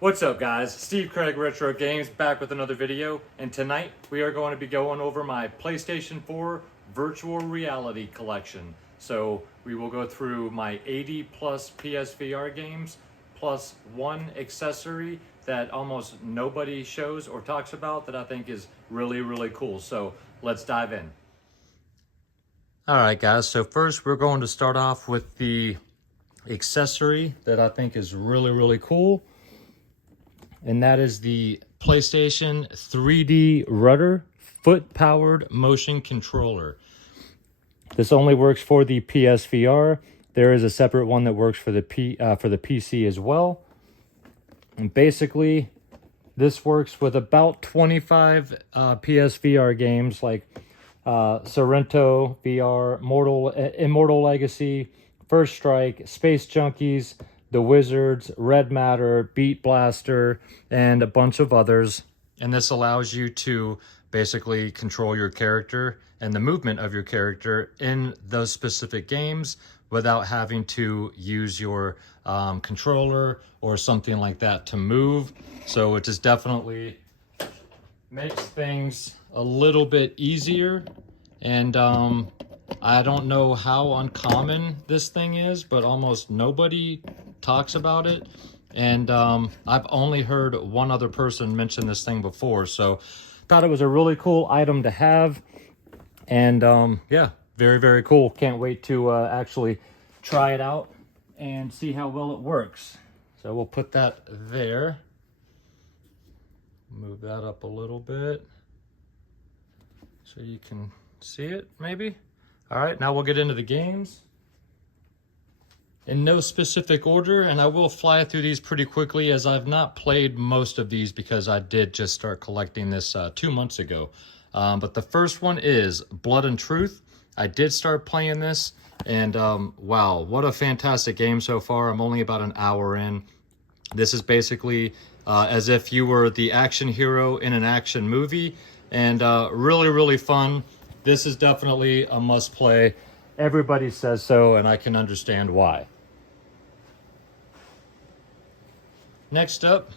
What's up guys, Steve Craig Retro Games back with another video, and tonight we are going to be going over my PlayStation 4 virtual reality collection. So we will go through my 80 plus PSVR games plus one accessory that almost nobody shows or talks about that I think is really cool. So let's dive in. Alright guys, so first we're going to start off with the accessory that I think is really cool. And that is the PlayStation 3D Rudder foot-powered motion controller. This only works for the PSVR. There is a separate one that works for the PC as well. And basically, this works with about 25 PSVR games like Sorrento VR, Immortal Legacy, First Strike, Space Junkies, The Wizards, Red Matter, Beat Blaster, and a bunch of others. And this allows you to basically control your character and the movement of your character in those specific games without having to use your controller or something like that to move. So it just definitely makes things a little bit easier. And I don't know how uncommon this thing is, but almost nobody talks about it. And I've only heard one other person mention this thing before, so thought it was a really cool item to have. And yeah, very cool. Can't wait to actually try it out and see how well it works. So we'll put that there. Move that up a little bit so you can see it maybe. All right, now we'll get into the games. In no specific order, and I will fly through these pretty quickly as I've not played most of these because I did just start collecting this 2 months ago. But the first one is Blood and Truth. I did start playing this, and wow, what a fantastic game so far. I'm only about an hour in. This is basically as if you were the action hero in an action movie, and really fun. This is definitely a must play. Everybody says so, and I can understand why. Next up,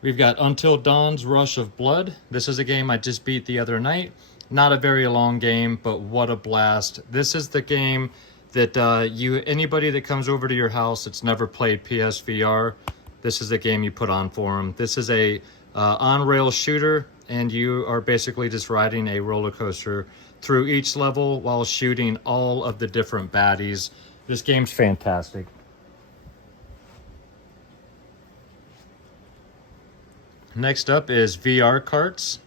we've got Until Dawn's Rush of Blood. This is a game I just beat the other night. Not a very long game, but what a blast. This is the game that anybody that comes over to your house that's never played PSVR, this is the game you put on for them. This is a on-rail shooter, and you are basically just riding a roller coaster through each level while shooting all of the different baddies. This game's fantastic. Next up is VR Carts.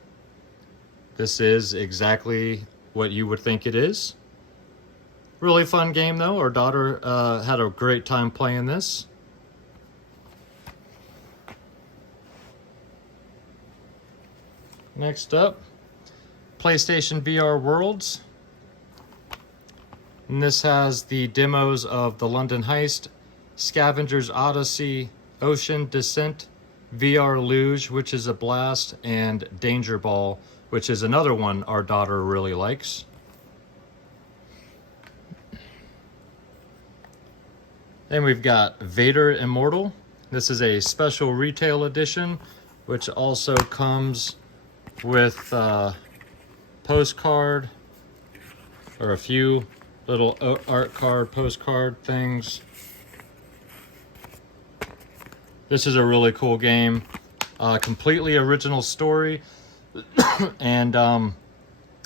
This is exactly what you would think it is. Really fun game though. Our daughter had a great time playing this. Next up, PlayStation VR Worlds. And this has the demos of the London Heist, Scavenger's Odyssey, Ocean Descent, VR Luge, which is a blast, and Danger Ball, which is another one our daughter really likes. Then we've got Vader Immortal. This is a special retail edition, which also comes with postcard, or a few little art card, postcard things. This is a really cool game, completely original story, and I'm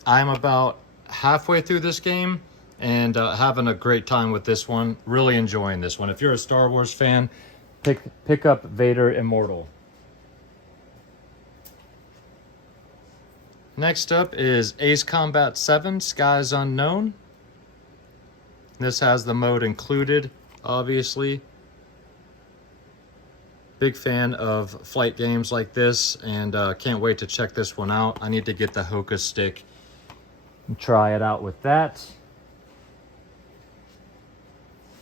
about halfway through this game and having a great time with this one. Really enjoying this one. If you're a Star Wars fan, pick up Vader Immortal. Next up is Ace Combat 7 Skies Unknown. This has the mode included, obviously. Big fan of flight games like this, and can't wait to check this one out. I need to get the Hoka stick and try it out with that.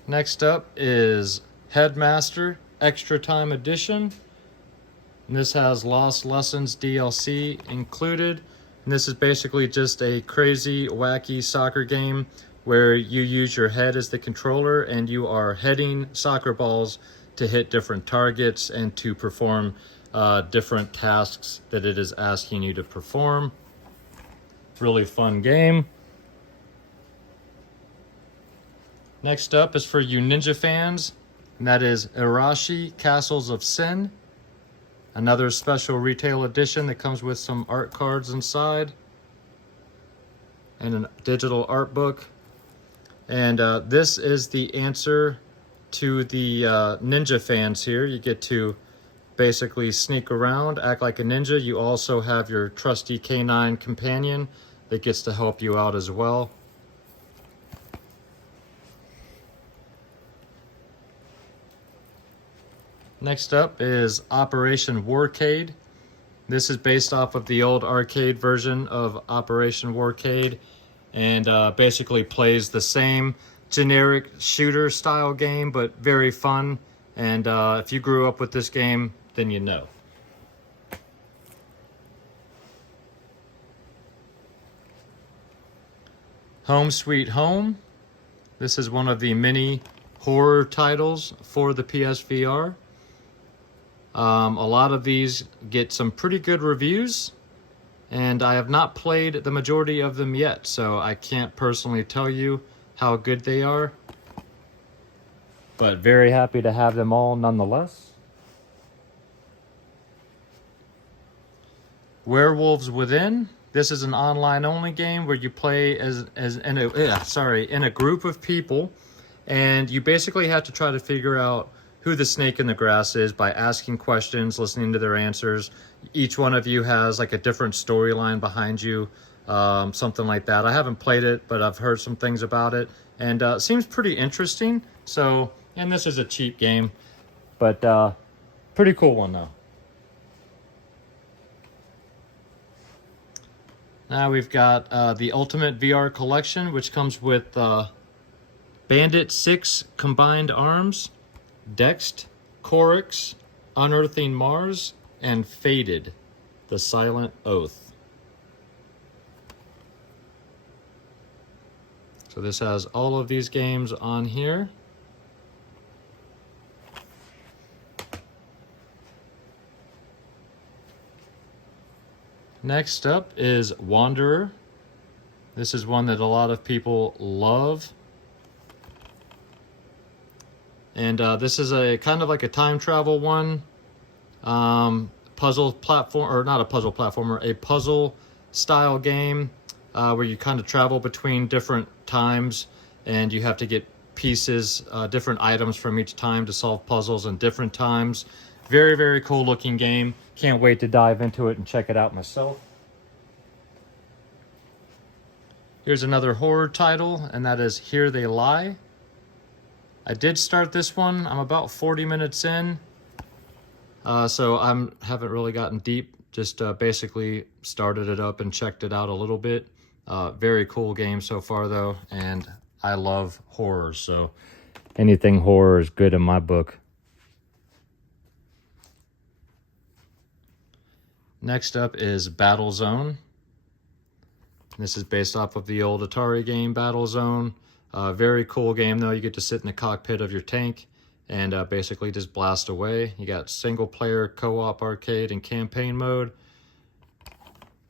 Next up is Headmaster Extra Time Edition. And this has Lost Lessons DLC included. And this is basically just a crazy, wacky soccer game where you use your head as the controller and you are heading soccer balls to hit different targets and to perform different tasks that it is asking you to perform. Really fun game. Next up is for you ninja fans, and that is Arashi Castles of Sin. Another special retail edition that comes with some art cards inside and a digital art book. And this is the answer to the ninja fans here. You get to basically sneak around, act like a ninja. You also have your trusty canine companion that gets to help you out as well. Next up is Operation Warcade. This is based off of the old arcade version of Operation Warcade, and basically plays the same generic shooter style game, but very fun. And if you grew up with this game, then you know. Home Sweet Home. This is one of the many horror titles for the PSVR. A lot of these get some pretty good reviews, and I have not played the majority of them yet, so I can't personally tell you how good they are, but very happy to have them all nonetheless. Werewolves Within. This is an online only game where you play in a group of people, and you basically have to try to figure out who the snake in the grass is by asking questions, listening to their answers. Each one of you has like a different storyline behind you, something like that. I haven't played it, but I've heard some things about it, and it seems pretty interesting. So, and this is a cheap game, but pretty cool one though. Now we've got the Ultimate VR Collection, which comes with Bandit 6 Combined Arms, Dext, Corix, Unearthing Mars, and Faded, The Silent Oath. So this has all of these games on here. Next up is Wanderer. This is one that a lot of people love. And this is a kind of like a time travel one. Puzzle platform, or not a puzzle platformer, a puzzle style game where you kind of travel between different times, and you have to get pieces, different items from each time to solve puzzles in different times. Very, very cool looking game. Can't wait to dive into it and check it out myself. Here's another horror title, and that is Here They Lie. I did start this one. I'm about 40 minutes in. So I haven't really gotten deep. Just basically started it up and checked it out a little bit. Very cool game so far though, and I love horror, so anything horror is good in my book. Next up is Battlezone. This is based off of the old Atari game Battlezone. Very cool game though. You get to sit in the cockpit of your tank and basically just blast away. You got single player, co-op arcade, and campaign mode.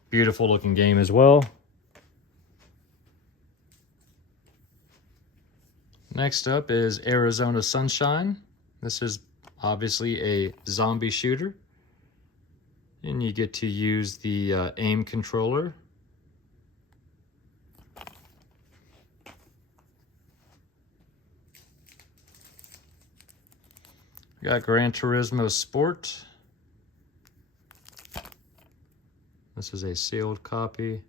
Beautiful looking game as well. Next up is Arizona Sunshine. This is obviously a zombie shooter. And you get to use the aim controller. We got Gran Turismo Sport. This is a sealed copy.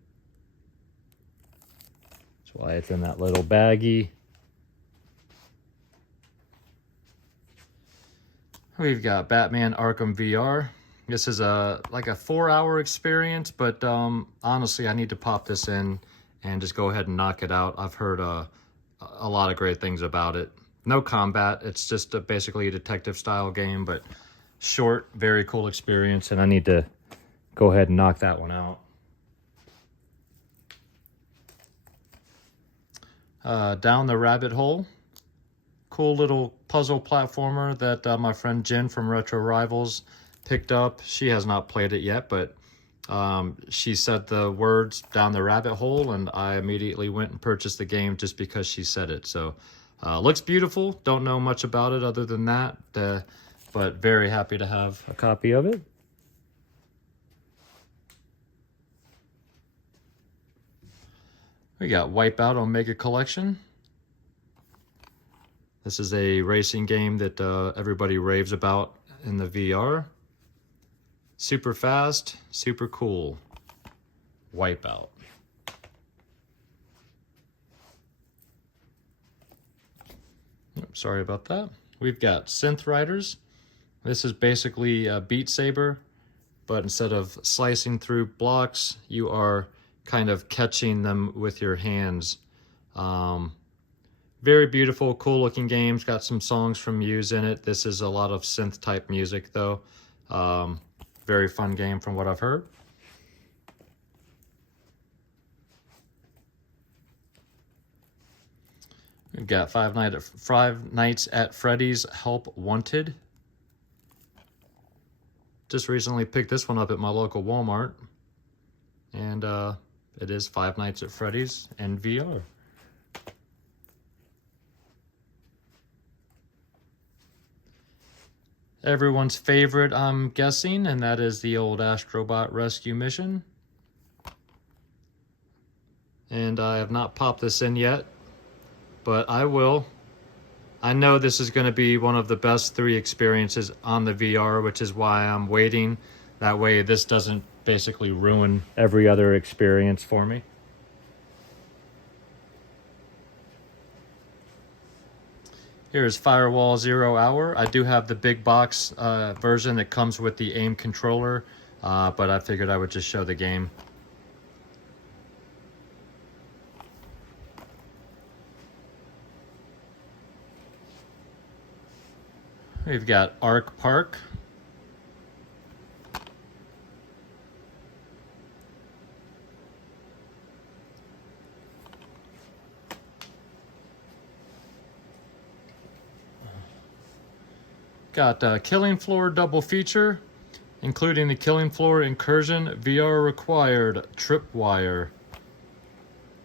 That's why it's in that little baggie. We've got Batman Arkham VR. This is like a 4-hour experience, but honestly, I need to pop this in and just go ahead and knock it out. I've heard a lot of great things about it. No combat. It's just basically a detective style game, but short, very cool experience, and I need to go ahead and knock that one out. Down the Rabbit Hole. Cool little puzzle platformer that my friend Jen from Retro Rivals picked up. She has not played it yet, but she said the words down the rabbit hole, and I immediately went and purchased the game just because she said it. So looks beautiful. Don't know much about it other than that, but very happy to have a copy of it. We got Wipeout Omega Collection. This is a racing game that everybody raves about in the VR. Super fast, super cool. Wipeout. Oops, sorry about that. We've got Synth Riders. This is basically a Beat Saber, but instead of slicing through blocks, you are kind of catching them with your hands. Very beautiful, cool looking games. Got some songs from Muse in it. This is a lot of synth type music though. Very fun game from what I've heard. We've got Five Nights at Freddy's Help Wanted. Just recently picked this one up at my local Walmart. And it is Five Nights at Freddy's in VR. Everyone's favorite, I'm guessing, and that is the old Astrobot Rescue Mission. And I have not popped this in yet, but I will. I know this is going to be one of the best 3 experiences on the VR, which is why I'm waiting. That way this doesn't basically ruin every other experience for me. Here's Firewall 0 Hour. I do have the big box version that comes with the aim controller, but I figured I would just show the game. We've got Ark Park. Got Killing Floor double feature, including the Killing Floor Incursion VR required tripwire.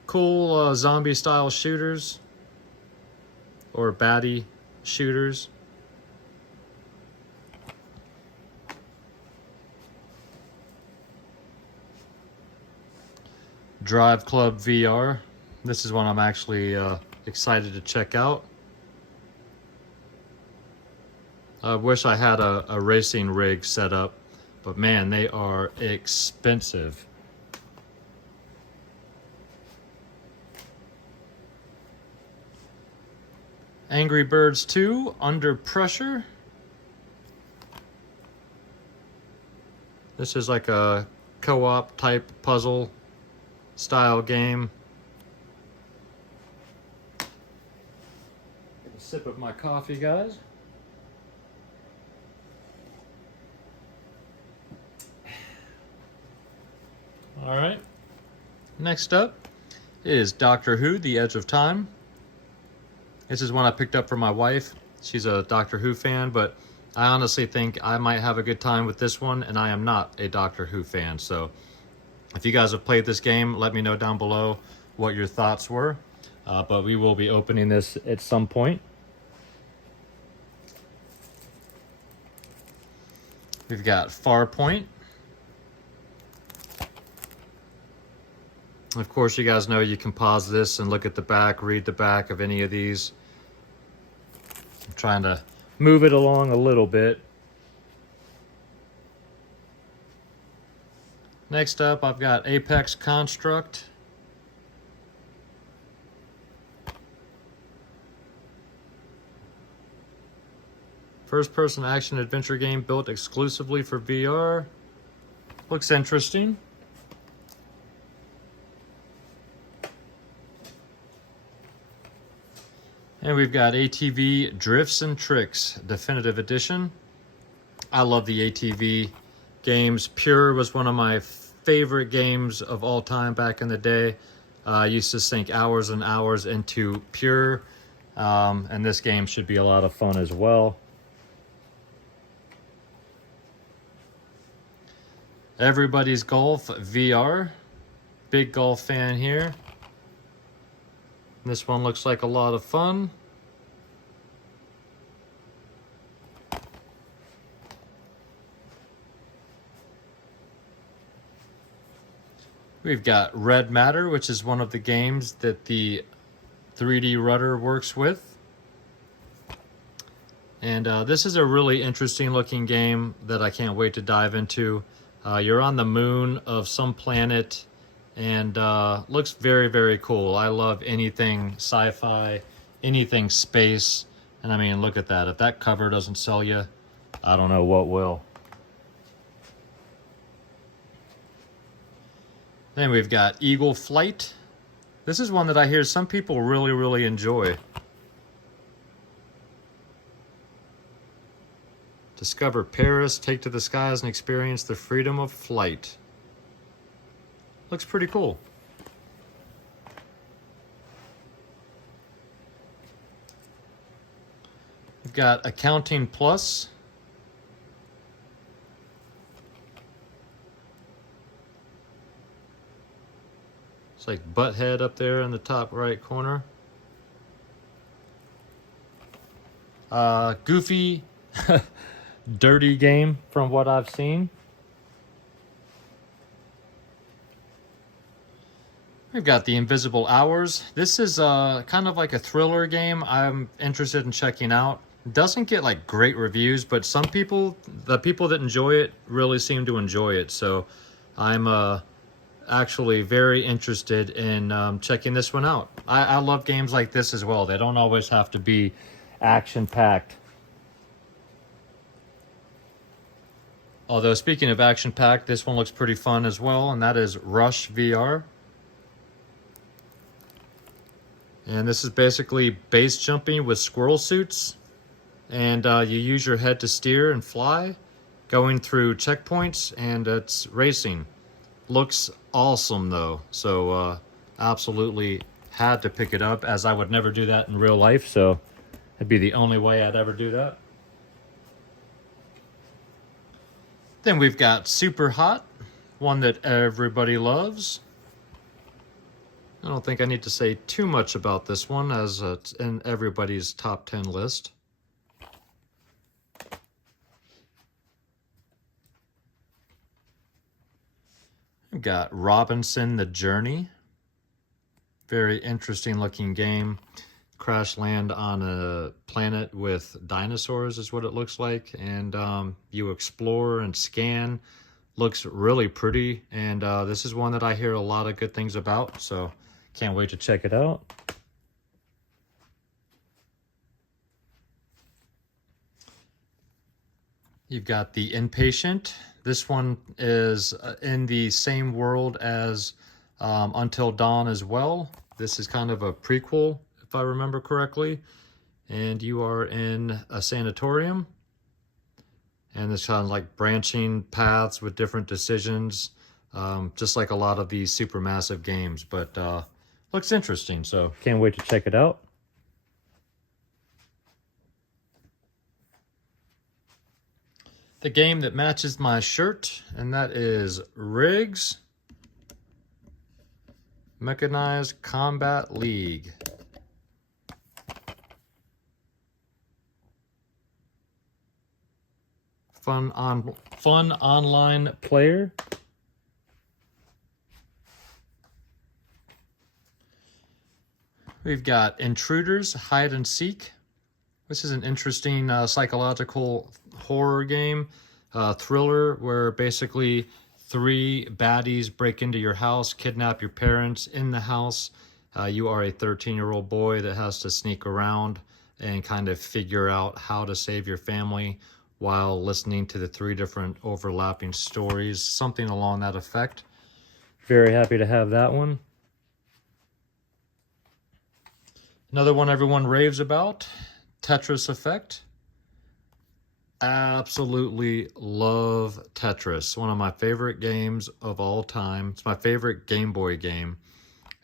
Cool zombie style shooters or baddie shooters. Drive Club VR. This is one I'm actually excited to check out. I wish I had a racing rig set up, but man, they are expensive. Angry Birds 2, Under Pressure. This is like a co-op type puzzle style game. A sip of my coffee, guys. All right, next up is Doctor Who, The Edge of Time. This is one I picked up for my wife. She's a Doctor Who fan, but I honestly think I might have a good time with this one, and I am not a Doctor Who fan. So if you guys have played this game, let me know down below what your thoughts were. But we will be opening this at some point. We've got Farpoint. Of course, you guys know you can pause this and look at the back, read the back of any of these. I'm trying to move it along a little bit. Next up, I've got Apex Construct. First-person action adventure game built exclusively for VR. Looks interesting. And we've got ATV Drifts and Tricks Definitive Edition. I love the ATV games. Pure was one of my favorite games of all time back in the day. I used to sink hours and hours into Pure. And this game should be a lot of fun as well. Everybody's Golf VR. Big golf fan here. This one looks like a lot of fun. We've got Red Matter, which is one of the games that the 3D rudder works with. And this is a really interesting looking game that I can't wait to dive into. You're on the moon of some planet and looks very, very cool. I love anything sci-fi, anything space. And I mean, look at that. If that cover doesn't sell you, I don't know what will. Then we've got Eagle Flight. This is one that I hear some people really, really enjoy. Discover Paris, take to the skies and experience the freedom of flight. Looks pretty cool. We've got Accounting Plus. It's like Butthead up there in the top right corner. Goofy, dirty game from what I've seen. We've got The Invisible Hours. This is kind of like a thriller game I'm interested in checking out. It doesn't get like great reviews, but some people, the people that enjoy it really seem to enjoy it. So I'm actually very interested in checking this one out. I love games like this as well. They don't always have to be action-packed. Although speaking of action-packed, this one looks pretty fun as well, and that is Rush VR. And this is basically base jumping with squirrel suits. And you use your head to steer and fly, going through checkpoints, and it's racing. Looks awesome though, so absolutely had to pick it up, as I would never do that in real life, so it'd be the only way I'd ever do that. Then we've got Super Hot, one that everybody loves. I don't think I need to say too much about this one, as it's in everybody's top 10 list. We've got Robinson the Journey. Very interesting looking game. Crash land on a planet with dinosaurs is what it looks like. And you explore and scan. Looks really pretty. And this is one that I hear a lot of good things about. So can't wait to check it out. You've got The Inpatient. This one is in the same world as Until Dawn as well. This is kind of a prequel, if I remember correctly. And you are in a sanatorium. And it's kind of like branching paths with different decisions. Just like a lot of these supermassive games. But looks interesting, so can't wait to check it out. The game that matches my shirt, and that is Riggs Mechanized Combat League. Fun online player. We've got Intruders Hide and Seek. This is an interesting psychological horror game, thriller, where basically 3 baddies break into your house, kidnap your parents in the house. You are a 13-year-old boy that has to sneak around and kind of figure out how to save your family while listening to the 3 different overlapping stories, something along that effect. Very happy to have that one. Another one everyone raves about, Tetris Effect. Absolutely love Tetris. One of my favorite games of all time. It's my favorite Game Boy game.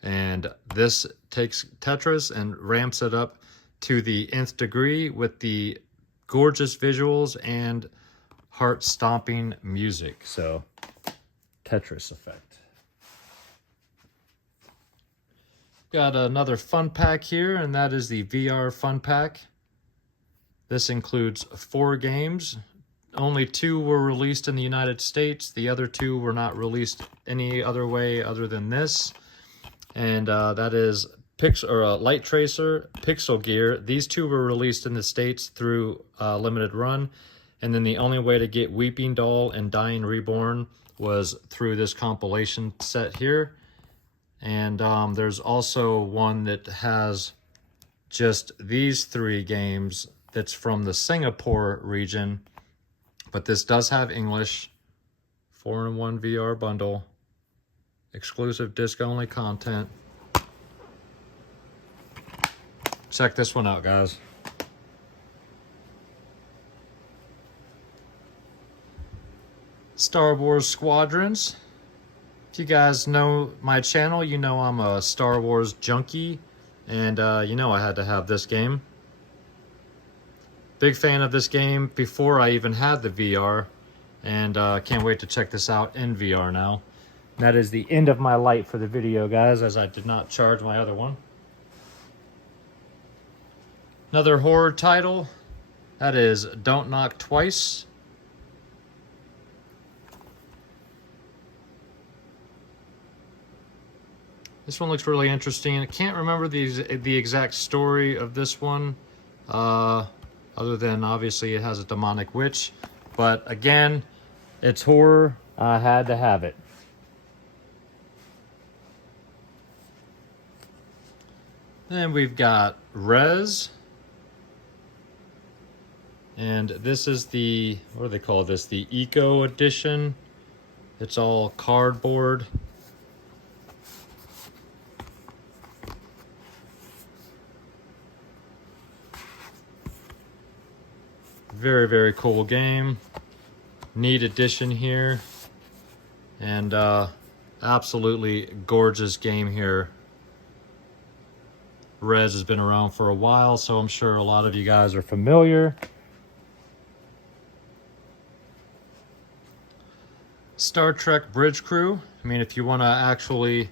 And this takes Tetris and ramps it up to the nth degree with the gorgeous visuals and heart-stomping music. So, Tetris effect. Got another fun pack here, and that is the VR fun pack. This includes 4 games. Only 2 were released in the United States. The other 2 were not released any other way other than this. And that is Light Tracer, Pixel Gear. These 2 were released in the States through limited run. And then the only way to get Weeping Doll and Dying Reborn was through this compilation set here. And there's also one that has just these 3 games that's from the Singapore region. But this does have English, 4-in-1 VR bundle, exclusive disc-only content. Check this one out, guys. Star Wars Squadrons. If you guys know my channel, you know I'm a Star Wars junkie, and you know I had to have this game. Big fan of this game before I even had the VR, and can't wait to check this out in VR now. And that is the end of my light for the video, guys, as I did not charge my other one. Another horror title, that is Don't Knock Twice. This one looks really interesting. I can't remember the exact story of this one, other than obviously it has a demonic witch. But again, it's horror. I had to have it. Then we've got Rez. And this is the, what do they call this? The Eco Edition. It's all cardboard. Very, very cool game. Neat addition here. And absolutely gorgeous game here. Rez has been around for a while, so I'm sure a lot of you guys are familiar. Star Trek Bridge Crew. I mean, if you want to actually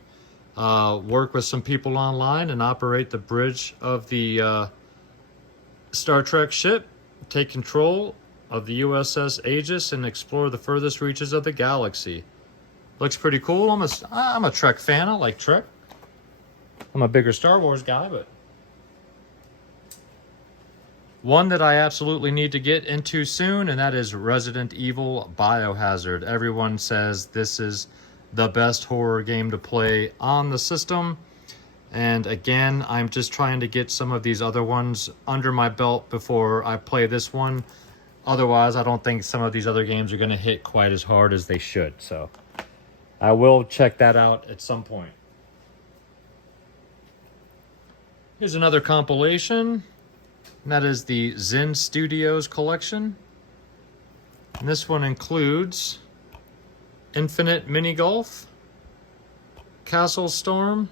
work with some people online and operate the bridge of the Star Trek ship, take control of the USS Aegis and explore the furthest reaches of the galaxy. Looks pretty cool. I'm a Trek fan. I like Trek. I'm a bigger Star Wars guy, but one that I absolutely need to get into soon, and that is Resident Evil Biohazard. Everyone says this is the best horror game to play on the system. And again, I'm just trying to get some of these other ones under my belt before I play this one. Otherwise, I don't think some of these other games are going to hit quite as hard as they should. So I will check that out at some point. Here's another compilation. And that is the Zen Studios Collection. And this one includes Infinite Mini Golf, Castle Storm,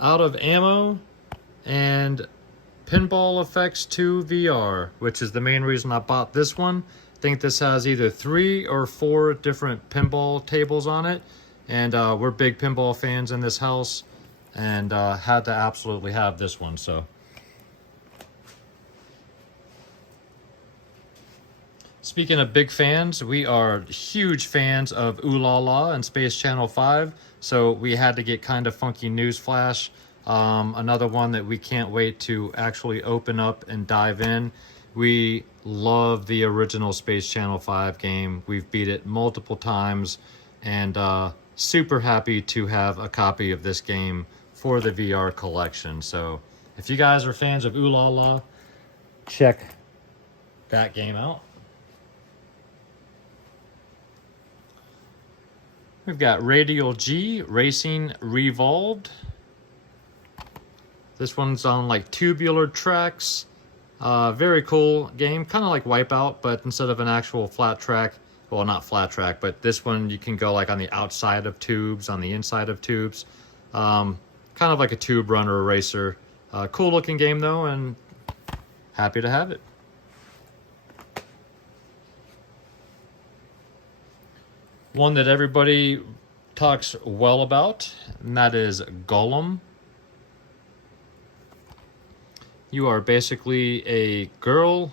Out of Ammo, and Pinball Effects 2 VR, which is the main reason I bought this one. I think this has either 3 or 4 different pinball tables on it, and we're big pinball fans in this house, and had to absolutely have this one. So speaking of big fans, we are huge fans of Ooh La La and Space Channel 5, so we had to get Kind of Funky Newsflash, another one that we can't wait to actually open up and dive in. We love the original Space Channel 5 game. We've beat it multiple times, and super happy to have a copy of this game for the VR collection. So if you guys are fans of Ooh La La, check that game out. We've got Radial G Racing Revolved. This one's on like tubular tracks. Very cool game, kind of like Wipeout, but instead of an actual flat track, well, not flat track, but this one you can go like on the outside of tubes, on the inside of tubes. Kind of like a tube runner racer. Cool looking game though, and happy to have it. One that everybody talks well about, and that is Golem. You are basically a girl,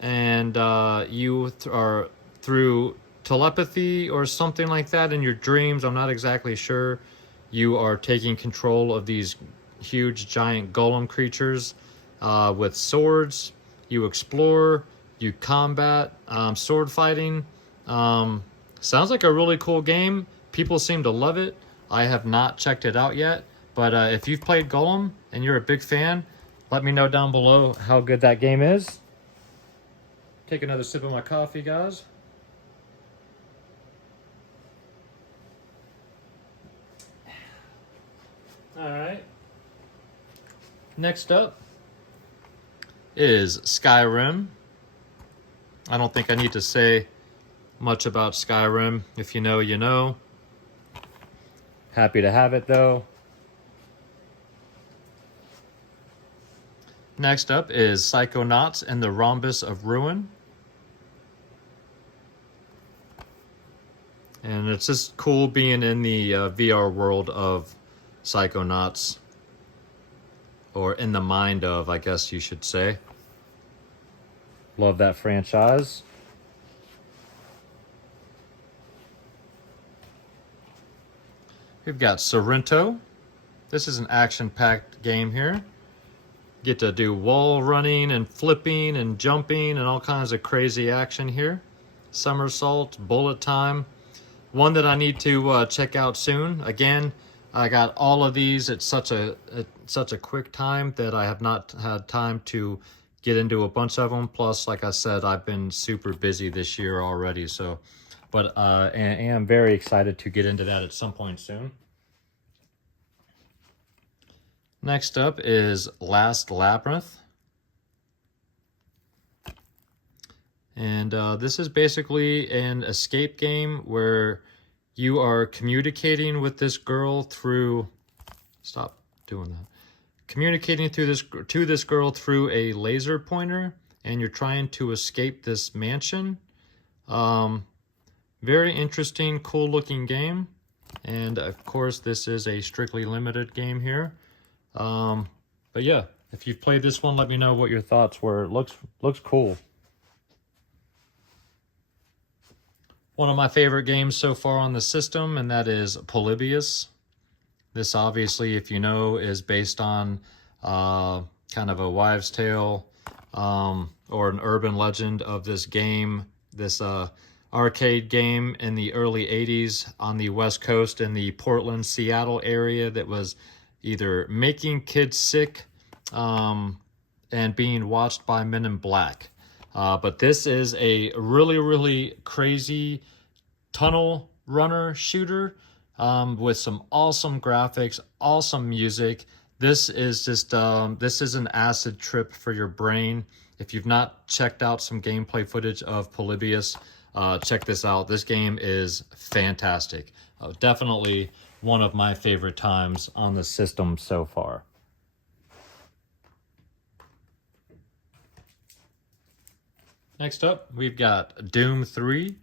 and you are through telepathy or something like that in your dreams, I'm not exactly sure, you are taking control of these huge giant golem creatures with swords. You explore, you combat, sword fighting. Sounds like a really cool game. People seem to love it. I have not checked it out yet, but if you've played Golem and you're a big fan, let me know down below how good that game is. Take another sip of my coffee, guys. All right. Next up is Skyrim. I don't think I need to say much about Skyrim. If you know, you know. Happy to have it, though. Next up is Psychonauts and the Rhombus of Ruin. And it's just cool being in the VR world of Psychonauts. Or in the mind of, I guess you should say. Love that franchise. We've got Sorrento. This is an action-packed game here. Get to do wall running and flipping and jumping and all kinds of crazy action here. Somersault, bullet time. One that I need to check out soon. Again, I got all of these at such a quick time that I have not had time to get into a bunch of them. Plus, like I said, I've been super busy this year already. So, but I am very excited to get into that at some point soon. Next up is Last Labyrinth. And this is basically an escape game where you are communicating with this girl through... Stop doing that. Communicating to this girl through a laser pointer, and you're trying to escape this mansion. Very interesting, cool looking game. And of course, this is a strictly limited game here. But yeah, if you've played this one, let me know what your thoughts were. It looks cool. One of my favorite games so far on the system, and that is Polybius. This obviously, if you know, is based on kind of a wives' tale or an urban legend of this game, this arcade game in the early 80s on the West Coast in the Portland, Seattle area that was either making kids sick and being watched by Men in Black. But this is a really, really crazy tunnel runner shooter with some awesome graphics, awesome music. This is just, this is an acid trip for your brain. If you've not checked out some gameplay footage of Polybius, check this out. This game is fantastic. Definitely one of my favorite times on the system so far. Next up, we've got Doom 3.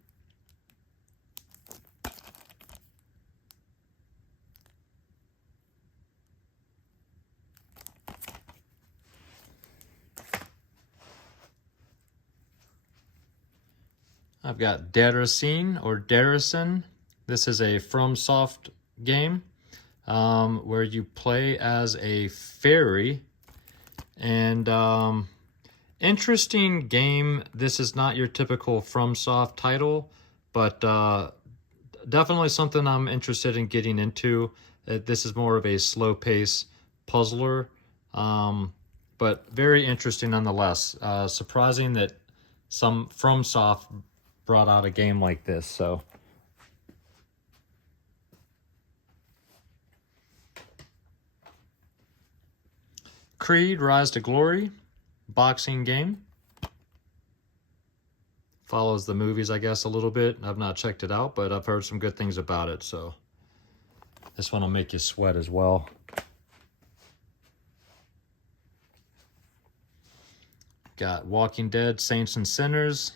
I've got Deracine or Deracin. This is a FromSoft game where you play as a fairy. And interesting game. This is not your typical FromSoft title, but definitely something I'm interested in getting into. This is more of a slow pace puzzler, but very interesting nonetheless. Surprising that some FromSoft brought out a game like this. So Creed Rise to Glory, boxing game. Follows the movies, I guess, a little bit. I've not checked it out, but I've heard some good things about it. So this one will make you sweat as well. Got Walking Dead, Saints and Sinners.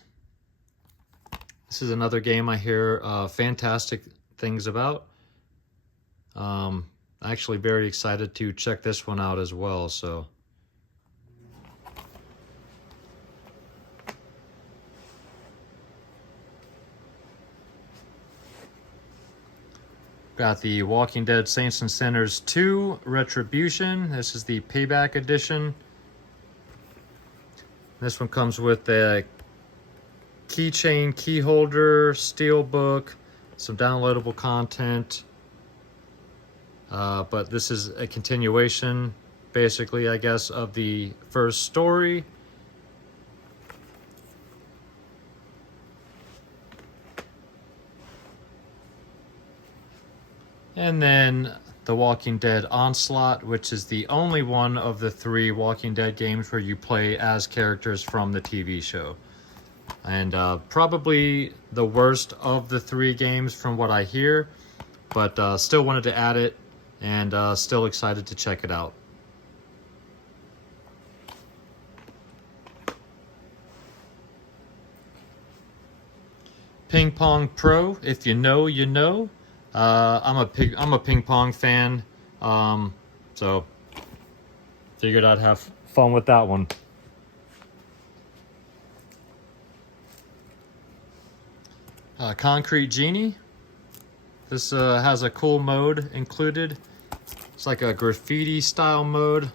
This is another game I hear fantastic things about. Actually very excited to check this one out as well, so. Got the Walking Dead Saints and Sinners 2 Retribution. This is the Payback Edition. This one comes with a keychain, key holder, steel book, some downloadable content. But this is a continuation, basically, I guess, of the first story. And then The Walking Dead Onslaught, which is the only one of the 3 Walking Dead games where you play as characters from the TV show. And probably the worst of the 3 games from what I hear, but still wanted to add it, and still excited to check it out. Ping Pong Pro, if you know, you know. I'm a ping pong fan, so figured I'd have fun with that one. Concrete Genie. This has a cool mode included. It's like a graffiti style mode.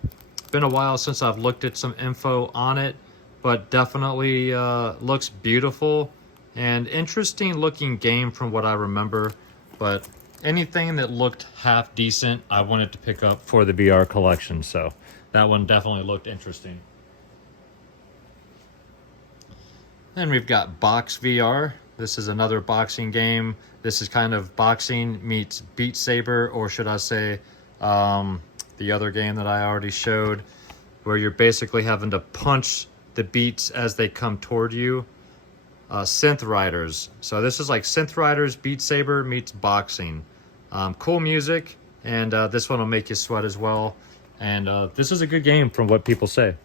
Been a while since I've looked at some info on it, but definitely looks beautiful and interesting looking game from what I remember. But anything that looked half decent, I wanted to pick up for the VR collection, so that one definitely looked interesting. Then we've got Box VR. This is another boxing game. This is kind of boxing meets Beat Saber, or should I say the other game that I already showed, where you're basically having to punch the beats as they come toward you. Synth Riders. So this is like Synth Riders, Beat Saber meets boxing. Cool music, and this one will make you sweat as well. And this is a good game from what people say.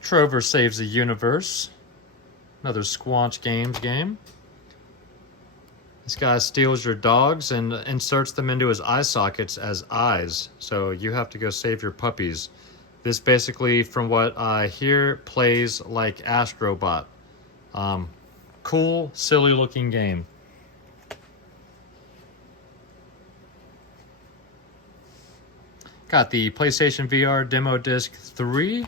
Trover Saves the Universe. Another Squanch Games game. This guy steals your dogs and inserts them into his eye sockets as eyes. So you have to go save your puppies. This basically, from what I hear, plays like Astrobot. Cool, silly looking game. Got the PlayStation VR Demo Disc 3.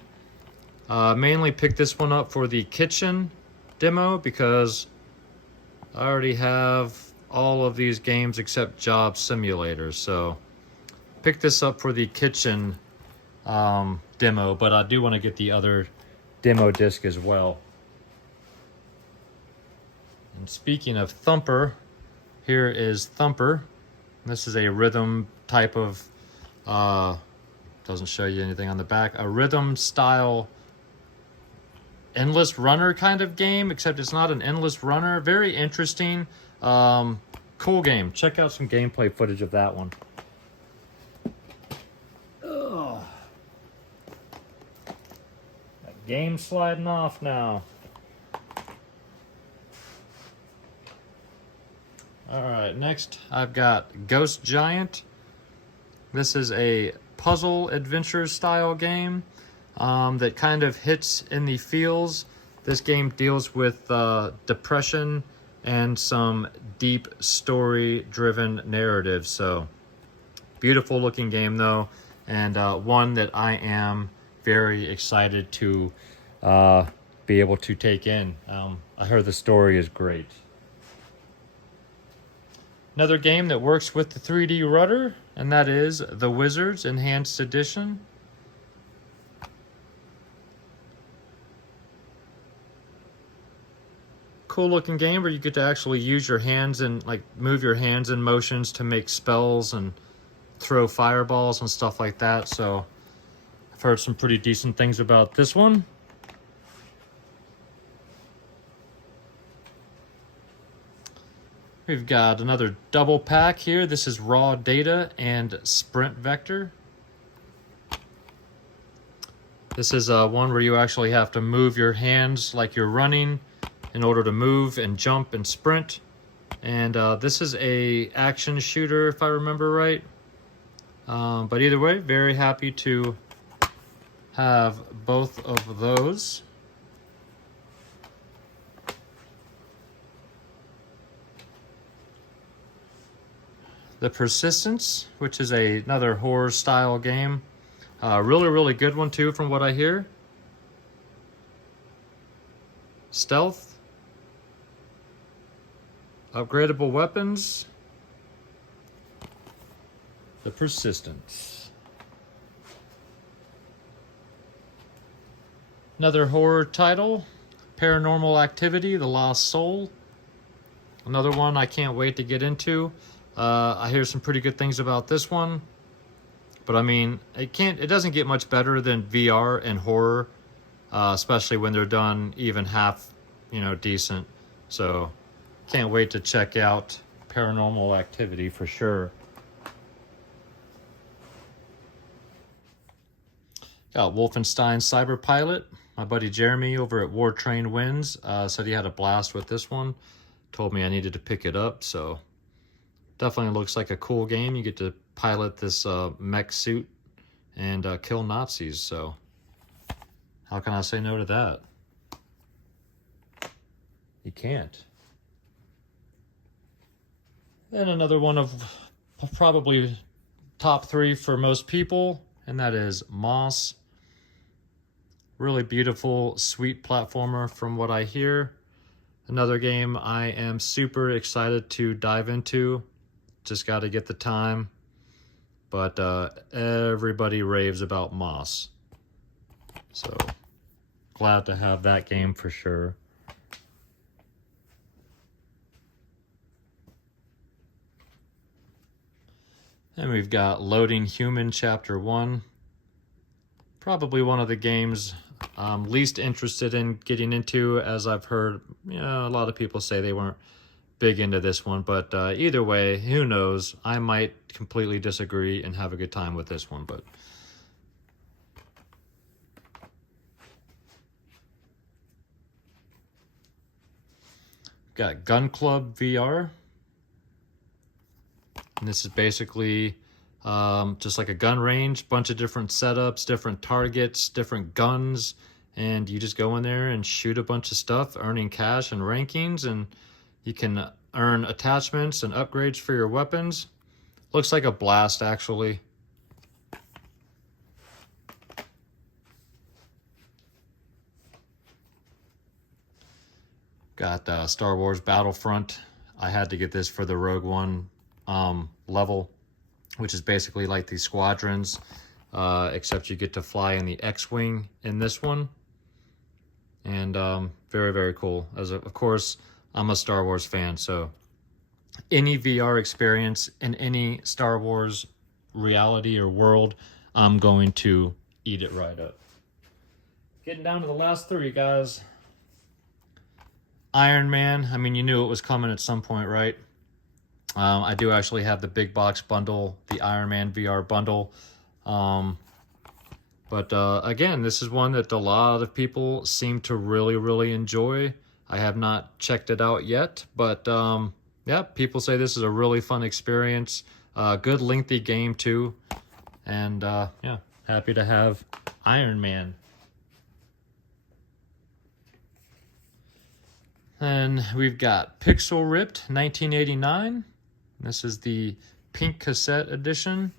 Mainly picked this one up for the kitchen demo because I already have all of these games except Job Simulator. So picked this up for the kitchen demo, but I do want to get the other demo disc as well. And speaking of Thumper, here is Thumper. This is a rhythm type of doesn't show you anything on the back, a rhythm style endless runner kind of game, except it's not an endless runner. Very interesting, cool game. Check out some gameplay footage of that one. Game sliding off now. Alright, next I've got Ghost Giant. This is a puzzle adventure style game that kind of hits in the feels. This game deals with depression and some deep story driven narrative. So beautiful looking game though, and one that I am very excited to be able to take in. I heard the story is great. Another game that works with the 3D rudder, and that is The Wizards Enhanced Edition. Cool looking game where you get to actually use your hands and like move your hands in motions to make spells and throw fireballs and stuff like that. So I've heard some pretty decent things about this one. We've got another double pack here. This is Raw Data and Sprint Vector. This is one where you actually have to move your hands like you're running in order to move and jump and sprint. And this is a action shooter, if I remember right. But either way, very happy to have both of those. The Persistence, which is another horror style game. Really good one too from what I hear. Stealth. Upgradable weapons. The Persistence. Another horror title. Paranormal Activity, The Lost Soul. Another one I can't wait to get into. I hear some pretty good things about this one, but I mean, it doesn't get much better than VR and horror, especially when they're done even half, decent. So, can't wait to check out Paranormal Activity for sure. Got Wolfenstein Cyber Pilot. My buddy Jeremy over at War Train Wins said he had a blast with this one. Told me I needed to pick it up, so definitely looks like a cool game. You get to pilot this mech suit and kill Nazis, so how can I say no to that? You can't. And another one of probably top 3 for most people, and that is Moss. Really beautiful, sweet platformer from what I hear. Another game I am super excited to dive into. Just got to get the time. But everybody raves about Moss. So, glad to have that game for sure. And we've got Loading Human Chapter 1. Probably one of the games I'm least interested in getting into, as I've heard a lot of people say they weren't big into this one, but either way, who knows? I might completely disagree and have a good time with this one, but got Gun Club VR, and this is basically just like a gun range, bunch of different setups, different targets, different guns, and you just go in there and shoot a bunch of stuff, earning cash and rankings, and you can earn attachments and upgrades for your weapons. Looks like a blast, actually. Got Star Wars Battlefront. I had to get this for the Rogue One level, which is basically like these squadrons, except you get to fly in the X-Wing in this one. And very cool. Of course, I'm a Star Wars fan, so any VR experience in any Star Wars reality or world, I'm going to eat it right up. Getting down to the last 3, guys. Iron Man. I mean, you knew it was coming at some point, right? I do actually have the big box bundle, the Iron Man VR bundle. But again, this is one that a lot of people seem to really enjoy. I have not checked it out yet, but yeah, people say this is a really fun experience. Good lengthy game too. And yeah, happy to have Iron Man. And we've got Pixel Ripped 1989. This is the pink cassette edition.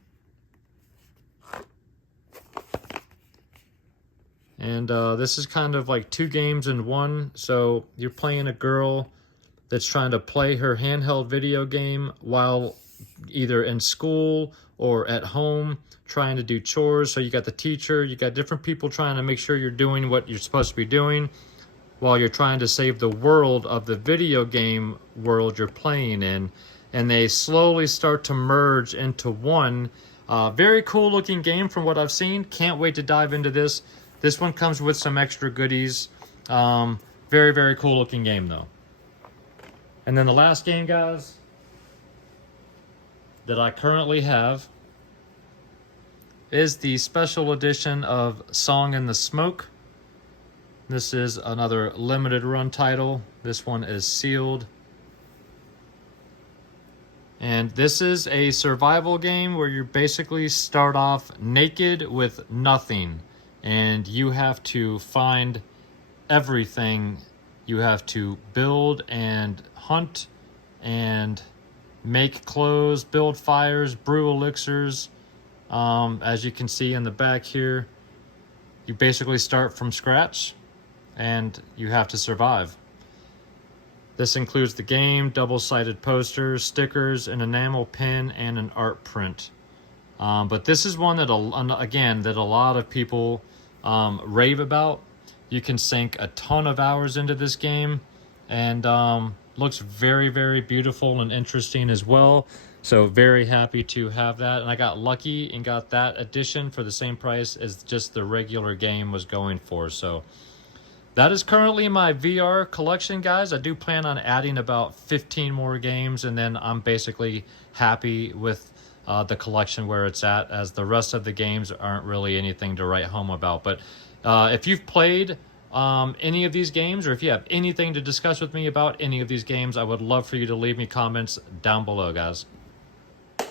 And this is kind of like 2 games in one. So you're playing a girl that's trying to play her handheld video game while either in school or at home trying to do chores. So you got the teacher, you got different people trying to make sure you're doing what you're supposed to be doing while you're trying to save the world of the video game world you're playing in. And they slowly start to merge into one. Very cool looking game from what I've seen. Can't wait to dive into this. This one comes with some extra goodies. Very cool looking game though. And then the last game, guys, that I currently have is the special edition of Song in the Smoke. This is another limited run title. This one is sealed. And this is a survival game where you basically start off naked with nothing. And you have to find everything. You have to build and hunt and make clothes, build fires, brew elixirs. As you can see in the back here, you basically start from scratch and you have to survive. This includes the game, double-sided posters, stickers, an enamel pin, and an art print. But this is one that, again, that a lot of people rave about. You can sink a ton of hours into this game, and looks very, very beautiful and interesting as well. So very happy to have that. And I got lucky and got that edition for the same price as just the regular game was going for. So that is currently my VR collection, guys. I do plan on adding about 15 more games, and then I'm basically happy with the collection where it's at, as the rest of the games aren't really anything to write home about. But if you've played any of these games, or if you have anything to discuss with me about any of these games, I would love for you to leave me comments down below, guys.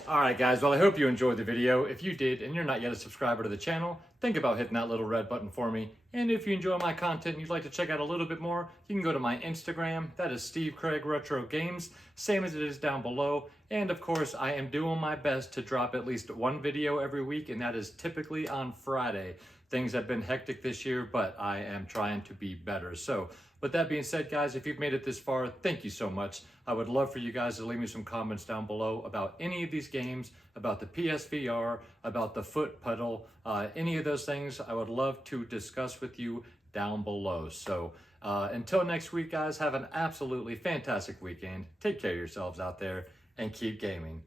Alright guys, well I hope you enjoyed the video. If you did and you're not yet a subscriber to the channel, think about hitting that little red button for me. And if you enjoy my content and you'd like to check out a little bit more, you can go to my Instagram. That is Steve Craig Retro Games, same as it is down below. And of course, I am doing my best to drop at least one video every week, and that is typically on Friday. Things have been hectic this year, but I am trying to be better. So with that being said, guys, if you've made it this far, thank you so much. I would love for you guys to leave me some comments down below about any of these games, about the PSVR, about the foot pedal, any of those things. I would love to discuss with you down below. So until next week, guys, have an absolutely fantastic weekend. Take care of yourselves out there and keep gaming.